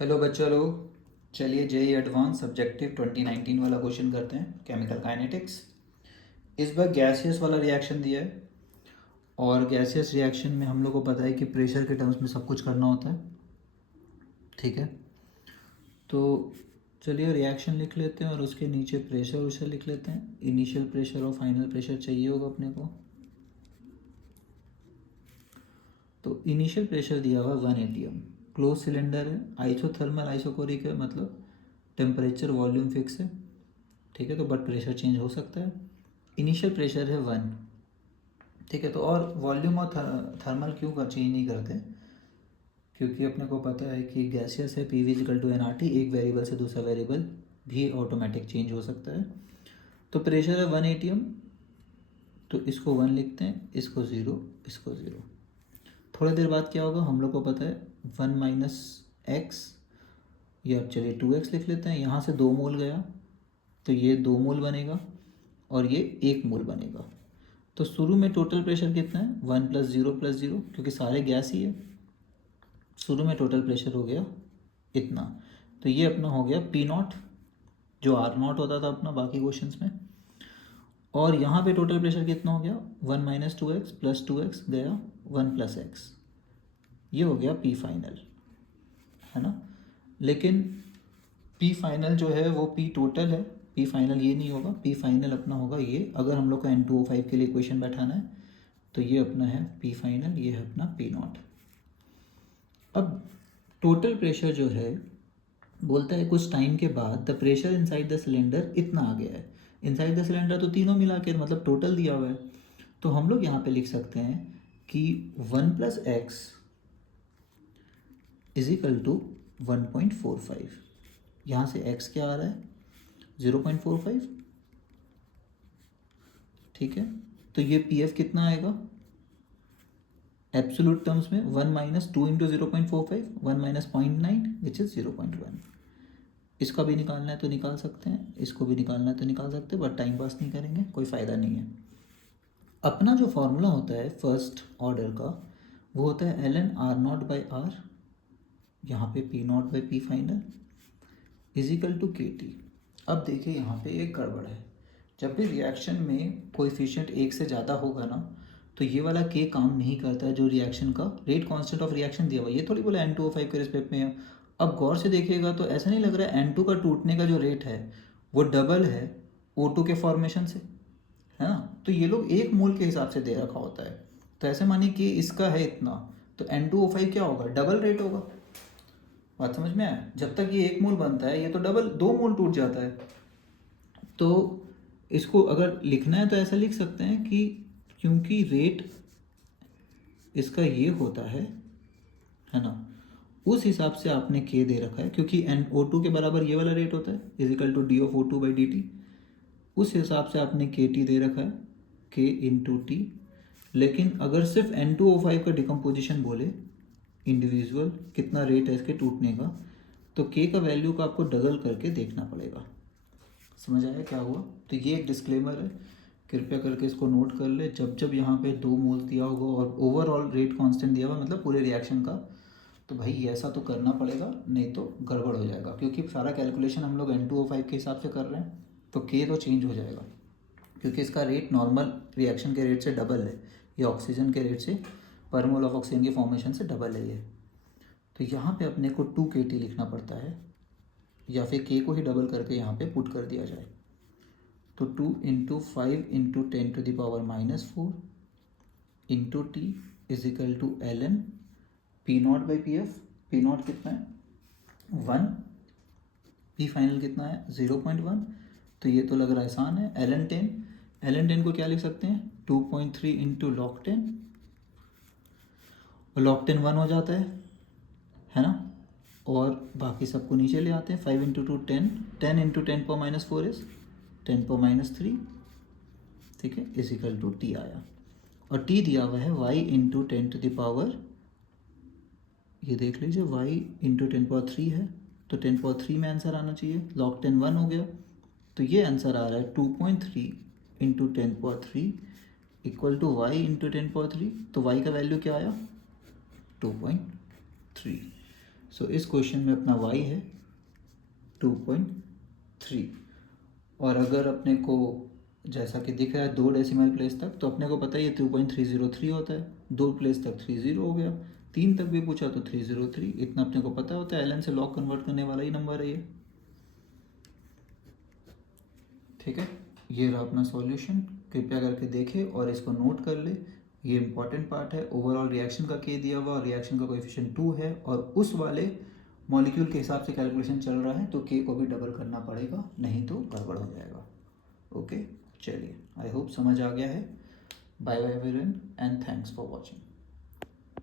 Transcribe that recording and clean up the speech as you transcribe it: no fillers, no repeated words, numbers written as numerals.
Hello बच्चों लोग, चलिए जेई एडवांस सब्जेक्टिव 2019 वाला क्वेश्चन करते हैं, केमिकल काइनेटिक्स। इस बार गैसियस वाला रिएक्शन दिया है और गैसियस रिएक्शन में हम लोग को पता है कि प्रेशर के टर्म्स में सब कुछ करना होता है। ठीक है, तो चलिए रिएक्शन लिख लेते हैं और उसके नीचे प्रेशर उशर लिख लेते हैं। इनिशियल प्रेशर और फाइनल प्रेशर चाहिए होगा अपने को। तो इनिशियल प्रेशर दिया हुआ 1 atm, क्लोज सिलेंडर है, आइसोथर्मल आइसोकोरिक है, मतलब टेम्परेचर वॉल्यूम फिक्स है। ठीक है, तो बट प्रेशर चेंज हो सकता है। इनिशियल प्रेशर है 1। ठीक है, तो और वॉल्यूम और थर्मल क्यों का चेंज नहीं करते? क्योंकि अपने को पता है कि गैसियस है, P V equal to N R T, एक वेरिएबल से दूसरा वेरिएबल भी ऑटोमेटिक चेंज हो सकता है। तो प्रेशर है 1 atm, तो इसको 1 लिखते हैं, इसको 0, इसको 0। थोड़ी देर बाद क्या होगा हम लोग को पता है, 1 माइनस एक्स, या चलिए 2x लिख लेते हैं। यहाँ से 2 मोल गया तो ये 2 मोल बनेगा और ये 1 मोल बनेगा। तो शुरू में टोटल प्रेशर कितना है? 1 + 0 + 0, क्योंकि सारे गैस ही है। शुरू में टोटल प्रेशर हो गया इतना। तो ये अपना हो गया P0, जो R0 होता था अपना बाकी क्वेश्चंस में। और यहाँ पे टोटल प्रेशर कितना हो गया? 1 - 2x + 2x गया 1 + x, ये हो गया P फाइनल, है ना। लेकिन P फाइनल जो है वो P टोटल है, P फाइनल ये नहीं होगा। P फाइनल अपना होगा ये, अगर हम लोग का N2O5 के लिए इक्वेशन बैठाना है तो ये अपना है P फाइनल, ये है अपना P0। अब टोटल प्रेशर जो है बोलता है कुछ टाइम के बाद the pressure inside the cylinder इतना आ गया है। इनसाइड द सिलेंडर तो तीनों मिला के मतलब टोटल दिया हुआ है। तो हम लोग यहाँ पे लिख सकते हैं कि 1 + x = 1.45। यहाँ से x क्या आ रहा है? 0.45। ठीक है, तो ये पी एफ कितना आएगा एब्सोल्यूट टर्म्स में? 1 - 2 × 0.45, 1 - 0.9 विच इज़ 0.1। इसका भी निकालना है तो निकाल सकते हैं, इसको भी निकालना है तो निकाल सकते हैं, बट टाइम पास नहीं करेंगे, कोई फ़ायदा नहीं है। अपना जो फॉर्मूला होता है फर्स्ट ऑर्डर का, वो होता है ln R0/R, यहाँ पे P0/P फाइनल = KT। अब देखिए यहाँ पे एक गड़बड़ है। जब भी रिएक्शन में कोएफिशिएंट 1 से ज़्यादा होगा ना, तो ये वाला के काम नहीं करता है, जो रिएक्शन का रेट कांस्टेंट ऑफ रिएक्शन दिया हुआ है। ये थोड़ी बोला N2O5 के रिस्पेक्ट में है। अब गौर से देखिएगा तो ऐसा नहीं लग रहा है N2 का टूटने का जो रेट है वो डबल है O2 के फॉर्मेशन से, है ना। तो ये लोग 1 मोल के हिसाब से दे रखा होता है। तो ऐसे मानिए कि इसका है इतना, तो N2O5 क्या होगा? डबल रेट होगा। बात समझ में आया? जब तक ये 1 मोल बनता है, ये तो डबल 2 मोल टूट जाता है। तो इसको अगर लिखना है तो ऐसा लिख सकते हैं कि क्योंकि रेट इसका ये होता है ना, उस हिसाब से आपने के दे रखा है, क्योंकि NO2 के बराबर ये वाला रेट होता है = D/O2/dt। उस हिसाब से आपने KT दे रखा है, K × T। लेकिन अगर सिर्फ N2O5 का डिकम्पोजिशन बोले, इंडिविजुअल कितना रेट है इसके टूटने का, तो K का वैल्यू का आपको डबल करके देखना पड़ेगा। समझ आया क्या हुआ? तो ये एक डिस्क्लेमर है, कृपया करके इसको नोट कर ले। जब जब यहाँ पे 2 मोल दिया होगा और ओवरऑल रेट कांस्टेंट दिया हुआ मतलब पूरे रिएक्शन का, तो भाई ऐसा तो करना पड़ेगा, नहीं तो गड़बड़ हो जाएगा। क्योंकि सारा कैलकुलेशन हम लोग N2O5 के हिसाब से कर रहे हैं, तो K तो चेंज हो जाएगा, क्योंकि इसका रेट नॉर्मल रिएक्शन के रेट से डबल है। ये ऑक्सीजन के रेट से, पर मोल ऑफ ऑक्सीजन के फॉर्मेशन से डबल है ये। तो यहाँ पे अपने को 2 KT लिखना पड़ता है, या फिर K को ही डबल करके यहाँ पे पुट कर दिया जाए। तो 2 × 5 × 10⁻⁻4 into T = ln P0/PF। P0 कितना है? 1। P फाइनल कितना है? 0.1। तो ये तो लग रहा है आसान है। ln 10 को क्या लिख सकते हैं? 2.3 × log10, और log10 1 हो जाता है ना। और बाकी सबको नीचे ले आते हैं। 5 × 2 10, 10 × 10⁻⁴ इज 10⁻3। ठीक है, = T आया। और T दिया हुआ है y × 10⁻, ये देख लीजिए y × 10⁻3 है, तो 10⁻3 में आंसर आना चाहिए। log10 1 हो गया, तो ये आंसर आ रहा है 2.3 × 10⁻3 = y × 10⁻3। तो y का वैल्यू क्या आया? 2.3। सो इस क्वेश्चन में अपना y है 2.3, और अगर अपने को जैसा कि दिख रहा है 2 डेसिमल प्लेस तक, तो अपने को पता ही है 2.303 होता है, 2 प्लेस तक 30 हो गया, 3 तक भी पूछा तो 303, इतना अपने को पता होता है। ln से log कन्वर्ट करने वाला ही नंबर है ये। ठीक है, ये रहा अपना सॉल्यूशन, कृपया करके देखें और इसको नोट कर ले, ये इंपॉर्टेंट पार्ट है। ओवरऑल रिएक्शन का के दिया हुआ, रिएक्शन का कोएफिशिएंट 2 है, और उस वाले मॉलिक्यूल के हिसाब से कैलकुलेशन चल रहा है, तो के को भी डबल करना पड़ेगा, नहीं तो गड़बड़ हो जाएगा। ओके, चलिए, आई होप समझ आ गया है। Bye bye everyone and thanks for watching.